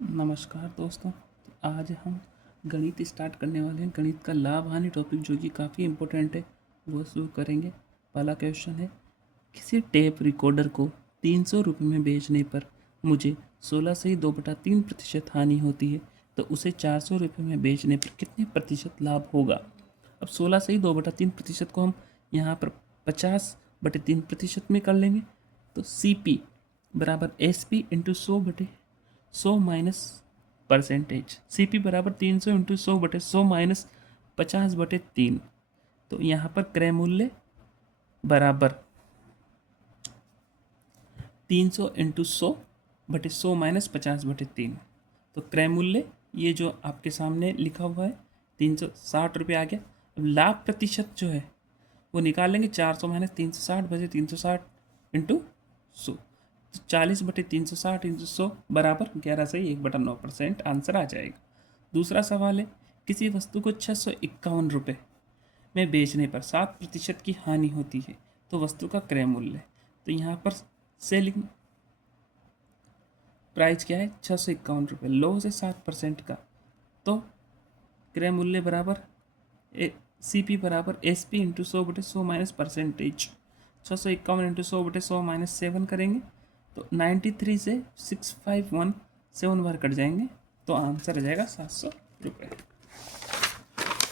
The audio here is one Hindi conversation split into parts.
नमस्कार दोस्तों। तो आज हम गणित स्टार्ट करने वाले हैं। गणित का लाभ हानि टॉपिक जो कि काफ़ी इम्पोर्टेंट है वो शुरू करेंगे। पहला क्वेश्चन है, किसी टेप रिकॉर्डर को 300 रुपये में बेचने पर मुझे 16 से ही 2/3% हानि होती है, तो उसे 400 रुपये में बेचने पर कितने प्रतिशत लाभ होगा। अब 16 से ही 2/3% को हम यहाँ पर 50/3% में कर लेंगे। तो CP बराबर SP into 100/100 minus percentage. CP बराबर 300 इंटू 100/100 माइनस 50/3। तो यहाँ पर क्रय मूल्य बराबर 300 इंटू 100/100 माइनस 50/3। तो क्रय मूल्य ये जो आपके सामने लिखा हुआ है 360 रुपये आ गया। अब लाभ प्रतिशत जो है वो निकालेंगे 400 माइनस 360/360 इंटू 100। तो 40/360 इंटू 100 बराबर 11 से 1/9% आंसर आ जाएगा। दूसरा सवाल है, किसी वस्तु को 651 रुपये में बेचने पर 7% की हानि होती है, तो वस्तु का क्रय मूल्य। तो यहाँ पर सेलिंग प्राइस क्या है, 651 रुपये। लो से 7% का, तो क्रय मूल्य बराबर CP बराबर SP into 100/100 minus percentage. 651 into 100/100 minus 7 करेंगे तो 93 से 651 7 बार कट जाएंगे, तो आंसर आ जाएगा 700 रुपये।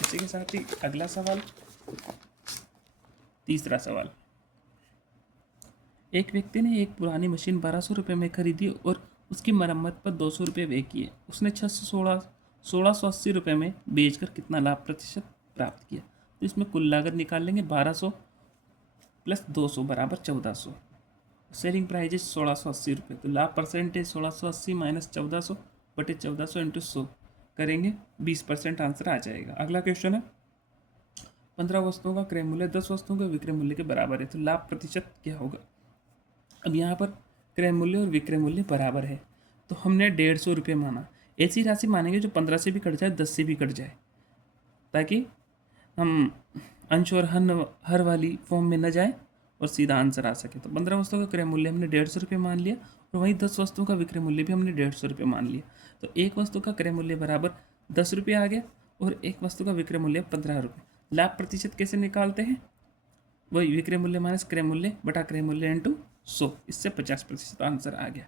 इसी के साथ ही अगला सवाल, तीसरा सवाल, एक व्यक्ति ने एक पुरानी मशीन 1200 रुपये में खरीदी और उसकी मरम्मत पर 200 रुपये व्यय किए। उसने 1680 रुपये में बेचकर कितना लाभ प्रतिशत प्राप्त किया। तो इसमें कुल लागत निकाल लेंगे, 1200 प्लस 200 बराबर 1400। सेलिंग प्राइस है 1680 रुपये। तो लाभ परसेंटेज 1680 माइनस 1400/1400 इंटू 100 करेंगे, 20% आंसर आ जाएगा। अगला क्वेश्चन है, 15 वस्तुओं का क्रय मूल्य 10 वस्तुओं के विक्रय मूल्य के बराबर है, तो लाभ प्रतिशत क्या होगा। अब यहाँ पर क्रय मूल्य और विक्रय मूल्य बराबर है, तो हमने 150 रुपये माना। ऐसी राशि मानेंगे जो 15 से भी कट जाए, 10 से भी कट जाए, ताकि हम अंश और हर वाली फॉर्म में न जाए और सीधा आंसर आ सके। तो 15 वस्तुओं का क्रय मूल्य हमने 150 रुपये मान लिया और वहीं 10 वस्तुओं का विक्रय मूल्य भी हमने 150 रुपये मान लिया। तो एक वस्तु का क्रय मूल्य बराबर 10 रुपये आ गया और एक वस्तु का विक्रय मूल्य 15 रुपये। लाभ प्रतिशत कैसे निकालते हैं, वही विक्रय मूल्य माइनस क्रय मूल्य बटा क्रय मूल्य इंटू 100, इससे 50% आंसर आ गया।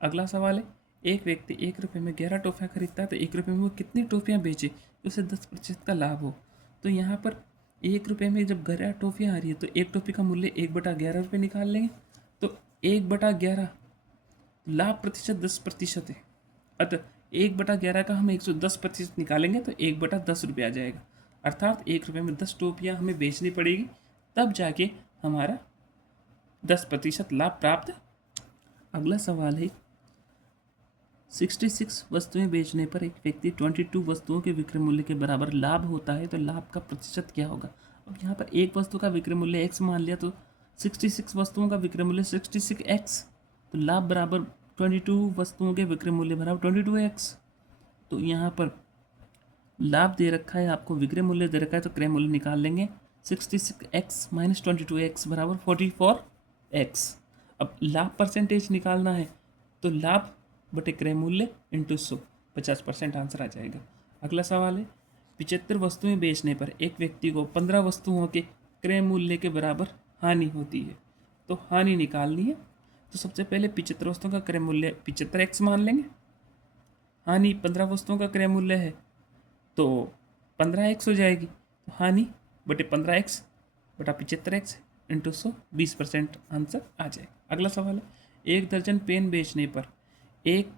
अगला सवाल है, एक व्यक्ति 1 रुपये में 11 टॉफियाँ खरीदता है, तो 1 रुपये में वो कितनी टॉफियाँ बेचे उसे 10% का लाभ हो। तो यहाँ पर 1 रुपये में जब 11 टॉफियाँ आ रही है तो एक टॉफी का मूल्य 1/11 रुपये निकाल लेंगे। तो 1/11 लाभ प्रतिशत 10% है, अतः 1/11 का हम 110% निकालेंगे तो 1/10 रुपये आ जाएगा। अर्थात 1 रुपये में 10 टोपियाँ हमें बेचनी पड़ेगी, तब जाके हमारा 10% लाभ प्राप्त। अगला सवाल है, 66 वस्तुएं बेचने पर एक व्यक्ति 22 वस्तुओं के विक्रय मूल्य के बराबर लाभ होता है, तो लाभ का प्रतिशत क्या होगा। अब यहाँ पर एक वस्तु का विक्रय मूल्य x मान लिया, तो 66 वस्तुओं का विक्रय मूल्य 66x, तो लाभ बराबर 22 वस्तुओं के विक्रय मूल्य बराबर 22x। तो यहाँ पर लाभ दे रखा है आपको, विक्रय मूल्य दे रखा है, तो क्रय मूल्य निकाल लेंगे। 66x माइनस 22x बराबर 44x। अब लाभ परसेंटेज निकालना है, तो लाभ बटे क्रय मूल्य इंटू 100, 50% आंसर आ जाएगा। अगला सवाल है, 75 वस्तुएं बेचने पर एक व्यक्ति को 15 वस्तुओं के क्रय मूल्य के बराबर हानि होती है, तो हानि निकालनी है। तो सबसे पहले 75 वस्तुओं का क्रय मूल्य 75x मान लेंगे। हानि 15 वस्तुओं का क्रय मूल्य है तो 15x हो जाएगी, तो हानि बटे 15x बटा 75x इंटू 100, 20% आंसर आ जाएगा। अगला सवाल है, एक दर्जन पेन बेचने पर एक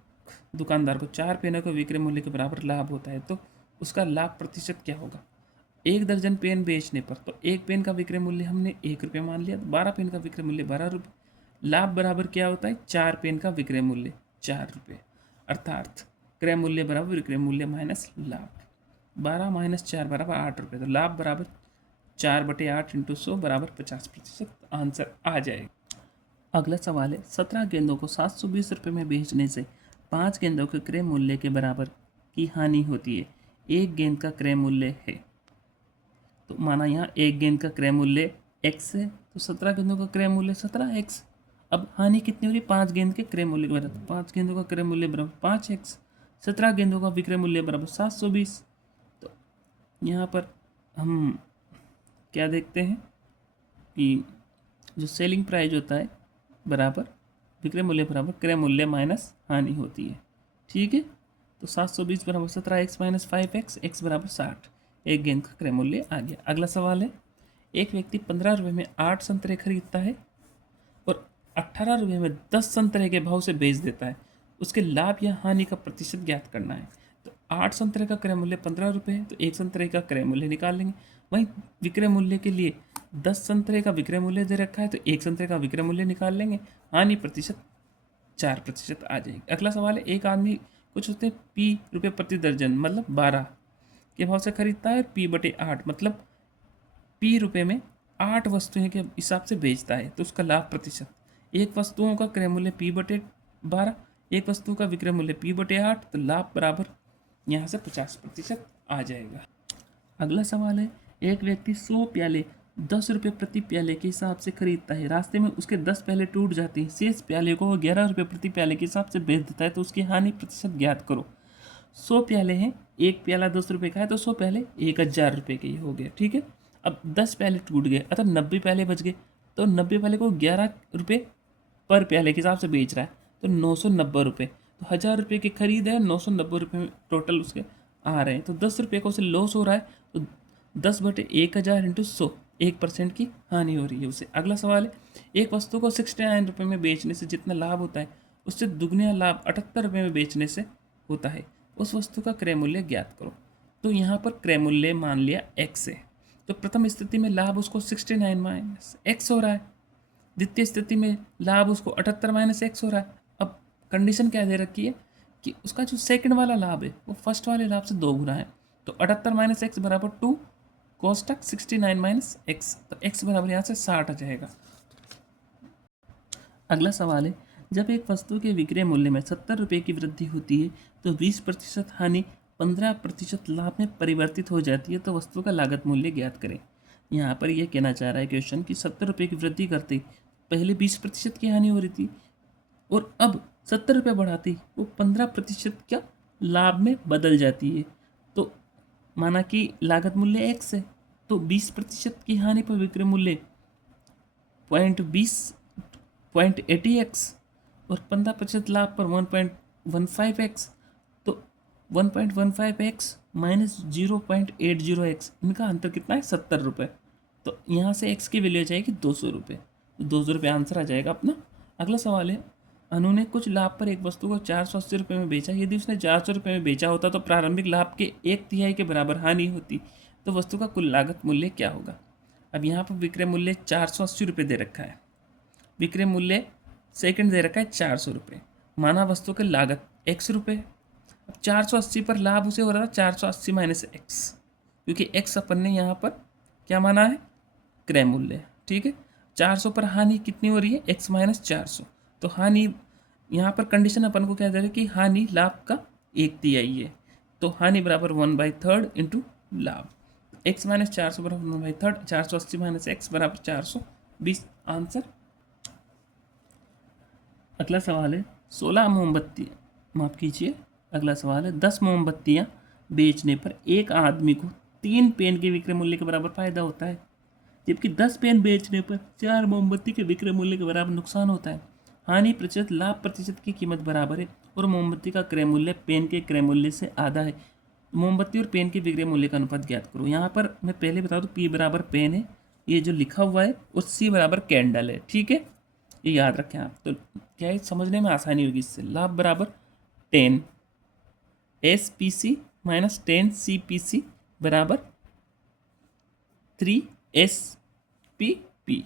दुकानदार को 4 पेनों के विक्रय मूल्य के बराबर लाभ होता है, तो उसका लाभ प्रतिशत क्या होगा। एक दर्जन पेन बेचने पर, तो एक पेन का विक्रय मूल्य हमने 1 रुपये मान लिया, तो 12 पेन का विक्रय मूल्य 12 रुपये। लाभ बराबर क्या होता है, 4 पेन का विक्रय मूल्य 4 रुपये, अर्थात क्रय मूल्य बराबर विक्रय मूल्य माइनस लाभ। 12 माइनस 4 बराबर 8 रुपये, तो लाभ बराबर 4/8 इंटू 100 बराबर 50% आंसर आ जाएगा। अगला सवाल है, 17 गेंदों को 720 रुपये में बेचने से 5 गेंदों के क्रय मूल्य के बराबर की हानि होती है। एक गेंद का क्रय मूल्य है, तो माना यहाँ एक गेंद का क्रय मूल्य x है, तो 17 गेंदों का क्रय मूल्य 17x। अब हानि कितनी हो रही है, 5 गेंद के क्रय मूल्य के बराबर, 5 गेंदों का क्रय मूल्य बराबर 5x। 17 गेंदों का विक्रय मूल्य बराबर 720। तो यहाँ पर हम क्या देखते हैं कि जो सेलिंग प्राइस होता है बराबर विक्रय मूल्य बराबर क्रय मूल्य माइनस हानि होती है। ठीक है, तो 720 बराबर 17 एक्स माइनस 5 एक्स बराबर 60। एक गेंद का क्रय मूल्य आ गया। अगला सवाल है, एक व्यक्ति 15 रुपये में 8 संतरे खरीदता है और 18 रुपये में 10 संतरे के भाव से बेच देता है। उसके लाभ या हानि का प्रतिशत ज्ञात करना है। तो 8 संतरे का क्रय मूल्य 15 रुपये है, तो एक संतरे का क्रय मूल्य निकाल लेंगे। वहीं विक्रय मूल्य के लिए 10 संतरे का विक्रय मूल्य दे रखा है, तो एक संतरे का विक्रय मूल्य निकाल लेंगे। हानि प्रतिशत 4% आ जाएगी। अगला सवाल है, एक आदमी कुछ होते हैं पी रुपये प्रति दर्जन मतलब 12 के भाव से खरीदता है और P/8 मतलब P रुपये में 8 वस्तुएं के हिसाब से बेचता है, तो उसका लाभ प्रतिशत। एक वस्तुओं का क्रय मूल्य P/12, एक वस्तु का विक्रय मूल्य P/8, तो लाभ बराबर यहाँ से 50% आ जाएगा। अगला सवाल है, एक व्यक्ति 100 प्याले 10 रुपये प्रति प्याले के हिसाब से खरीदता है। रास्ते में उसके 10 प्याले टूट जाते हैं। शेष प्याले को वो 11 रुपये प्रति प्याले के हिसाब से बेच देता है, तो उसकी हानि प्रतिशत ज्ञात करो। 100 प्याले हैं, एक प्याला 10 रुपये का है, तो 100 प्याले 1000 रुपये के हो गए। ठीक है, अब 10 प्याले टूट गए अर्थात 90 प्याले बच गए, तो 90 प्याले को 11 रुपये पर प्याले के हिसाब से बेच रहा है, तो 990 रुपये। तो 1000 रुपये की खरीद है, 990 रुपये टोटल उसके आ रहे हैं। तो 10 रुपये का उसे लॉस हो रहा है, तो 10/1000 इंटू 100, 1% की हानि हो रही है उसे। अगला सवाल है, एक वस्तु को 69 रुपये में बेचने से जितना लाभ होता है उससे दुगना लाभ 78 रुपये में बेचने से होता है। उस वस्तु का क्रय मूल्य ज्ञात करो। तो यहाँ पर क्रय मूल्य मान लिया x है, तो प्रथम स्थिति में लाभ उसको 69 माइनस एक्स हो रहा है। द्वितीय स्थिति में लाभ उसको 78 माइनस एक्स हो रहा है। अब कंडीशन क्या दे रखी है कि उसका जो सेकंड वाला लाभ है वो फर्स्ट वाले लाभ से 2 गुना है। तो 78 माइनस एक्स बराबर 2 कोष्टक 69 माइनस एक्स, तो एक्स बराबर यहाँ से 60 आ जाएगा। अगला सवाल है, जब एक वस्तु के विक्रय मूल्य में 70 रुपये की वृद्धि होती है तो 20% हानि 15% लाभ में परिवर्तित हो जाती है, तो वस्तु का लागत मूल्य ज्ञात करें। यहाँ पर यह कहना चाह रहा है क्वेश्चन कि 70 रुपये की वृद्धि करते पहले 20% की हानि हो रही थी और अब 70 रुपये बढ़ाते वो 15% का लाभ में बदल जाती है। तो माना कि लागत मूल्य एक्स है, तो 20% की हानि पर विक्रय मूल्य 0.80x और 15% लाभ पर 1.15x, तो 1.15x माइनस 0.80x, इनका अंतर कितना है 70 रुपये। तो यहाँ से x की वैल्यू आ जाएगी 200 रुपये, तो 200 रुपये आंसर आ जाएगा अपना। अगला सवाल है, अनु ने कुछ लाभ पर एक वस्तु को 480 रुपये में बेचा। यदि उसने 400 रुपये में बेचा होता तो प्रारंभिक लाभ के 1/3 के बराबर हानि होती, तो वस्तु का कुल लागत मूल्य क्या होगा। अब यहाँ पर विक्रय मूल्य 480 रुपये दे रखा है, विक्रय मूल्य सेकंड दे रखा है 400 रुपये, माना वस्तु की लागत x रुपये। अब 480 पर लाभ उसे हो रहा था 480 माइनस एक्स, क्योंकि x अपन ने यहाँ पर क्या माना है क्रय मूल्य। ठीक है, 400 पर हानि कितनी हो रही है x माइनस 400, तो हानि यहाँ पर कंडीशन अपन को क्या दे रहा है कि हानि लाभ का 1/3 है, तो हानि बराबर 1/3 इंटू लाभ। x माइनस 400 बराबर 1/3, 480 माइनस एक्स बराबर 420 आंसर। अगला सवाल है, 16 मोमबत्ती माफ़ कीजिए, अगला सवाल है 10 मोमबत्तियाँ बेचने पर एक आदमी को 3 पेन के विक्रय मूल्य के बराबर फायदा होता है, जबकि 10 पेन बेचने पर 4 मोमबत्ती के विक्रय मूल्य के बराबर नुकसान होता है। हानि प्रतिशत लाभ प्रतिशत की कीमत बराबर है और मोमबत्ती का क्रय मूल्य पेन के क्रय मूल्य से आधा है। मोमबत्ती और पेन के विक्रय मूल्य का अनुपात ज्ञात करो। यहाँ पर मैं पहले बता दूँ P बराबर पेन है, ये जो लिखा हुआ है, और C बराबर कैंडल है। ठीक है, ये याद रखें आप, तो क्या है समझने में आसानी होगी इससे। लाभ बराबर 10 SPC माइनस 10 CPC बराबर 3 SPP,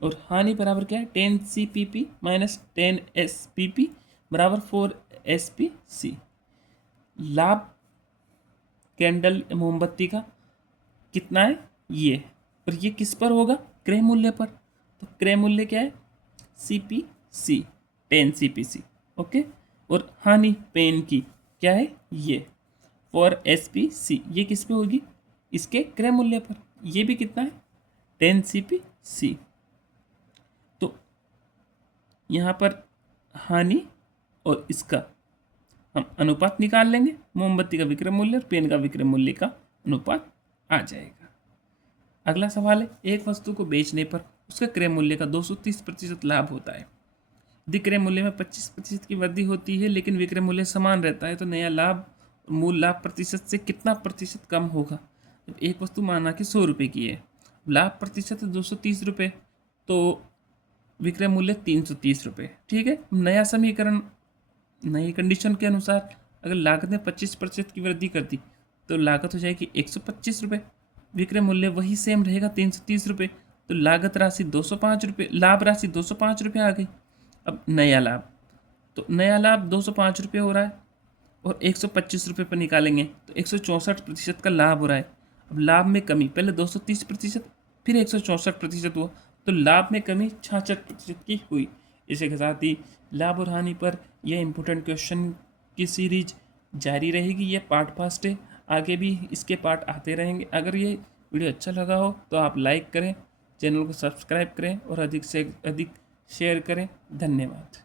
और हानि बराबर क्या है 10 CPP माइनस 10 SPP बराबर 4 SPC। लाभ कैंडल मोमबत्ती का कितना है ये, और ये किस पर होगा क्रय मूल्य पर, तो क्रय मूल्य क्या है CPC 10 CPC। ओके, और हानि पेन की क्या है ये 4 SPC, ये किस पे होगी इसके क्रय मूल्य पर, ये भी कितना है 10 CPC। तो यहाँ पर हानि और इसका हम अनुपात निकाल लेंगे, मोमबत्ती का विक्रय मूल्य और पेन का विक्रय मूल्य का अनुपात आ जाएगा। अगला सवाल है, एक वस्तु को बेचने पर उसके क्रय मूल्य का 230% लाभ होता है। यदि क्रय मूल्य में 25% की वृद्धि होती है लेकिन विक्रय मूल्य समान रहता है तो नया लाभ मूल लाभ प्रतिशत से कितना प्रतिशत कम होगा। जब एक वस्तु माना कि 100 रुपये की है, लाभ प्रतिशत 230 रुपये, तो विक्रय मूल्य 330 रुपये। ठीक है, नया समीकरण नई कंडीशन के अनुसार अगर लागत में 25% की वृद्धि कर दी तो लागत हो जाएगी 125 रुपये, विक्रय मूल्य वही सेम रहेगा 330 रुपये, तो लागत राशि 205 रुपये, लाभ राशि 205 रुपये आ गई। अब नया लाभ, तो नया लाभ 205 रुपये हो रहा है और 125 रुपये पर निकालेंगे तो 164% का लाभ हो रहा है। अब लाभ में कमी, पहले 230% फिर 164% हुआ, तो लाभ में कमी 66% की हुई। इसी के साथ ही लाभ और हानि पर यह इम्पोर्टेंट क्वेश्चन की सीरीज जारी रहेगी। ये पार्ट फर्स्ट है, आगे भी इसके पार्ट आते रहेंगे। अगर ये वीडियो अच्छा लगा हो तो आप लाइक करें, चैनल को सब्सक्राइब करें और अधिक से अधिक शेयर करें। धन्यवाद।